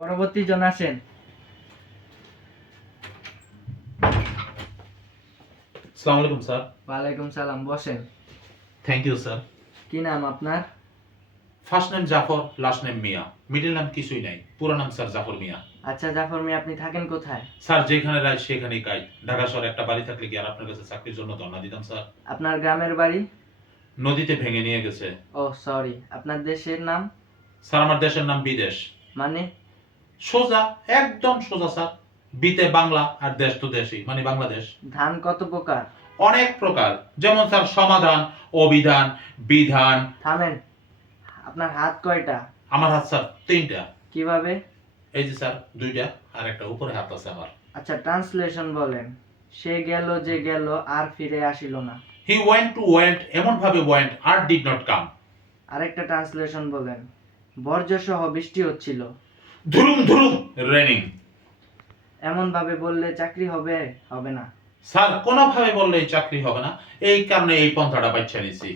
পরবর্তী জন আসেন। আসসালামু আলাইকুম স্যার। ওয়ালাইকুম সালাম, বসেন। Thank you sir. কি নাম আপনার? First name Jafar, last name Mia, middle নাম কিছুই নাই, পুরো নাম স্যার জাফর মিয়া। আচ্ছা জাফর মিয়া, আপনি থাকেন কোথায়? স্যার যেখানে রাজ সেখানেই কাজ। ঢাকা শহরে একটা বাড়ি থাকলে কি আর আপনার কাছে চাকরির জন্য ধর্ণা দিতাম স্যার? আপনার গ্রামের বাড়ি? নদীতে ভেঙে নিয়ে গেছে। ও সরি, আপনার দেশের নাম? স্যার আমার দেশের নাম বিদেশ। মানে? সোজা, একদম সোজা স্যার। বিতে বাংলা আর দেশ তো দেশই, মানে বাংলাদেশ। ধান কত প্রকার? অনেক প্রকার, যেমন স্যার সমাধান, অভিধান, বিধান। থামেন, আপনার হাত কয়টা? আমার হাত স্যার তিনটা। কিভাবে? এই যে স্যার দুইটা, আর একটা উপরে হাত আছে আমার। আচ্ছা ট্রান্সলেশন বলেন। সে গেল যে গেল আর ফিরে আসিল না। He went এমন ভাবে went আর did not come। আরেকটা ট্রান্সলেশন বলেন। বর্জ্য সহ বৃষ্টি হচ্ছিল। ধুরুম ধুরুম রেনিং। এমন ভাবে বললে চাকরি হবে? হবে না। স্যার কোনোভাবে বললে চাকরি হবে না, এই কারণে এই পন্থাটা বাচ্চা নিছি।